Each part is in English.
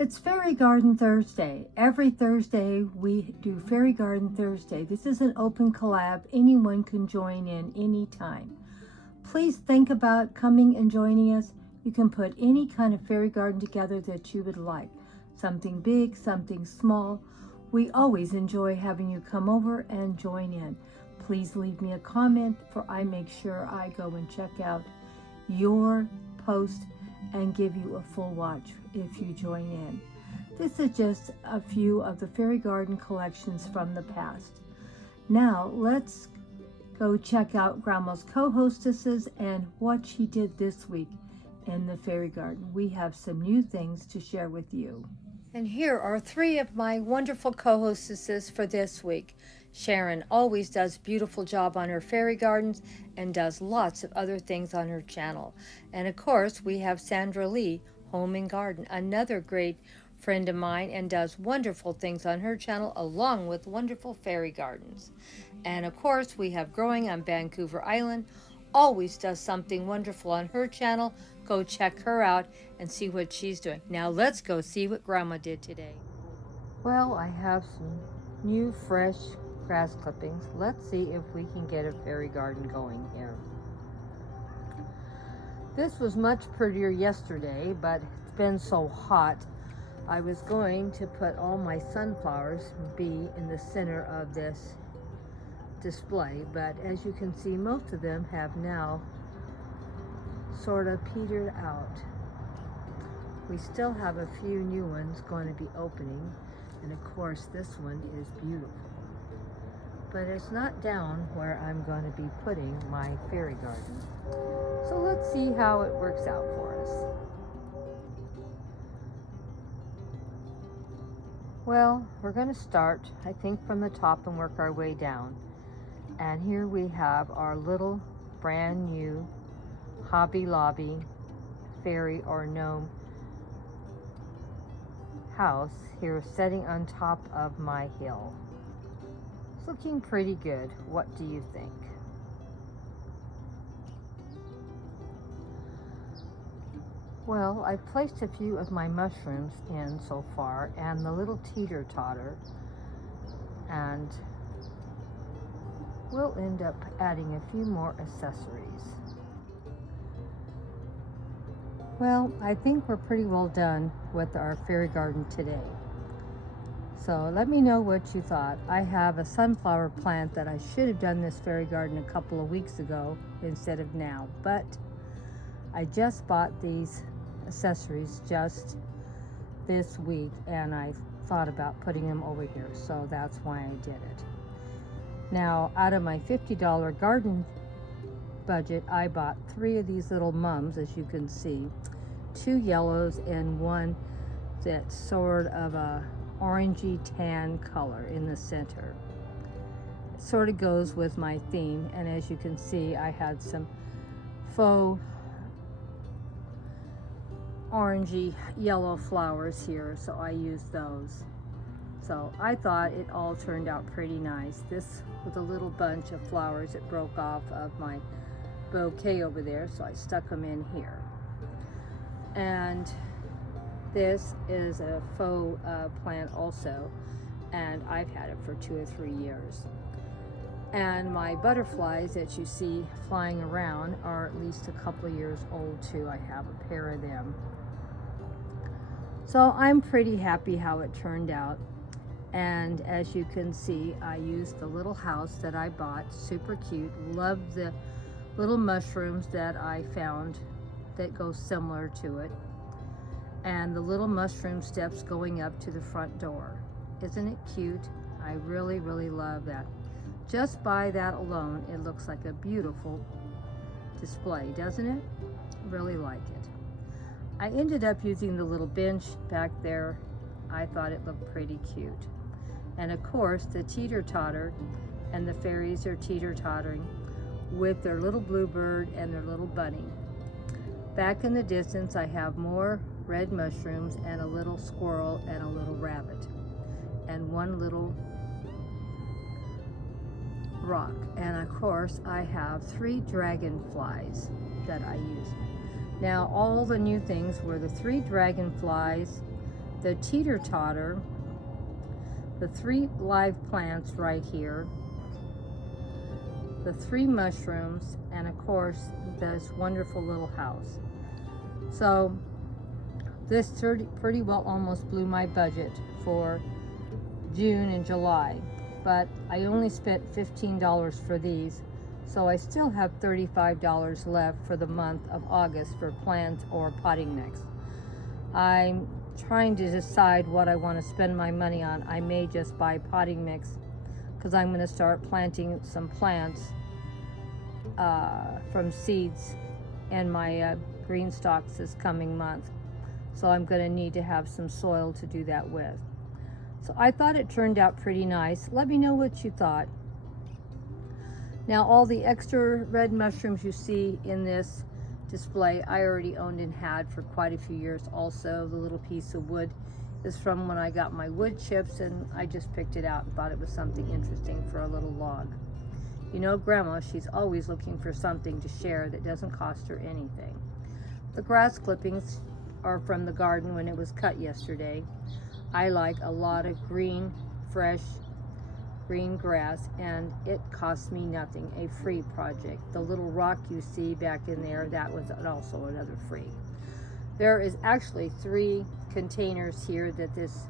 It's Fairy Garden Thursday. Every Thursday we do Fairy Garden Thursday. This is an open collab. Anyone can join in anytime. Please think about coming and joining us. You can put any kind of fairy garden together that you would like. Something big, something small. We always enjoy having you come over and join in. Please leave me a comment, for I make sure I go and check out your post and give you a full watch if you join in. This is just a few of the fairy garden collections from the past. Now let's go check out Grandma's co-hostesses and what she did this week in the fairy garden. We have some new things to share with you. And here are three of my wonderful co-hostesses for this week. Sharon always does a beautiful job on her fairy gardens and does lots of other things on her channel. And of course, we have Sandra Lee, Home and Garden, another great friend of mine, and does wonderful things on her channel along with wonderful fairy gardens. And of course, we have Growing on Vancouver Island, always does something wonderful on her channel. Go check her out and see what she's doing. Now let's go see what Grandma did today. Well, I have some new fresh grass clippings. Let's see if we can get a fairy garden going here. This was much prettier yesterday, but it's been so hot. I was going to put all my sunflowers be in the center of this display, but as you can see, most of them have now sort of petered out. We still have a few new ones going to be opening, and of course this one is beautiful. But it's not down where I'm going to be putting my fairy garden. So let's see how it works out for us. Well, we're going to start, I think, from the top and work our way down. And here we have our little brand new Hobby Lobby fairy or gnome house here, sitting on top of my hill. It's looking pretty good. What do you think? Well, I've placed a few of my mushrooms in so far, and the little Teeter Totter, and we'll end up adding a few more accessories. Well, I think we're pretty well done with our fairy garden today. So let me know what you thought. I have a sunflower plant that I should have done this fairy garden a couple of weeks ago instead of now, but I just bought these accessories just this week, and I thought about putting them over here, so that's why I did it. Now, out of my $50 garden budget, I bought 3 of these little mums, as you can see, 2 yellows and one that's sort of a orangey tan color in the center. It sort of goes with my theme, and as you can see, I had some faux orangey yellow flowers here, so I used those. So I thought it all turned out pretty nice. This was a little bunch of flowers that broke off of my bouquet over there, so I stuck them in here. And this is a faux plant also, and I've had it for 2 or 3 years. And my butterflies that you see flying around are at least a couple of years old too. I have a pair of them. So I'm pretty happy how it turned out. And as you can see, I used the little house that I bought, super cute. Love the little mushrooms that I found that go similar to it, and the little mushroom steps going up to the front door. Isn't it cute? I really, really love that. Just by that alone, it looks like a beautiful display, doesn't it? Really like it. I ended up using the little bench back there. I thought it looked pretty cute. And of course, the teeter-totter, and the fairies are teeter-tottering with their little bluebird and their little bunny. Back in the distance, I have more red mushrooms and a little squirrel and a little rabbit and one little rock. And of course, I have 3 dragonflies that I use. Now, all the new things were the 3 dragonflies, the Teeter Totter, the 3 live plants right here, the 3 mushrooms, and of course this wonderful little house. So this pretty well almost blew my budget for June and July, but I only spent $15 for these, so I still have $35 left for the month of August for plants or potting mix. I'm trying to decide what I want to spend my money on. I may just buy potting mix because I'm going to start planting some plants from seeds in my green stalks this coming month. So I'm going to need to have some soil to do that with. So I thought it turned out pretty nice. Let me know what you thought. Now all the extra red mushrooms you see in this display I already owned and had for quite a few years. Also, the little piece of wood is from when I got my wood chips, and I just picked it out and thought it was something interesting for a little log. You know, Grandma, she's always looking for something to share that doesn't cost her anything. The grass clippings are from the garden when it was cut yesterday. I like a lot of green, fresh green grass, and it cost me nothing, a free project. The little rock you see back in there, that was also another free. There is actually 3 containers here that this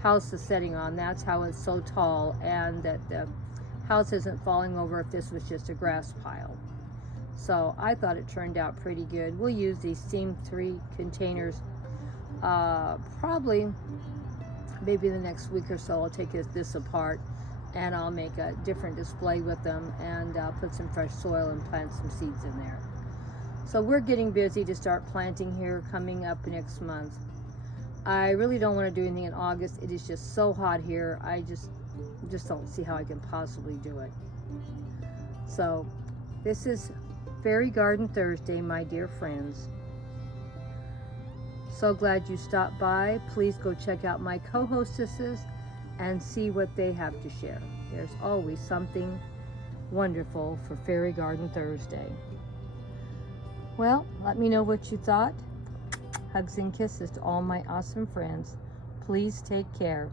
house is sitting on. That's how it's so tall, and that the house isn't falling over if this was just a grass pile. So I thought it turned out pretty good. We'll use these same 3 containers probably maybe the next week or so. I'll take this apart and I'll make a different display with them, and put some fresh soil and plant some seeds in there. So we're getting busy to start planting here coming up next month. I really don't want to do anything in August. It is just so hot here. I just don't see how I can possibly do it. So this is Fairy Garden Thursday, my dear friends. So glad you stopped by. Please go check out my co-hostesses and see what they have to share. There's always something wonderful for Fairy Garden Thursday. Well, let me know what you thought. Hugs and kisses to all my awesome friends. Please take care.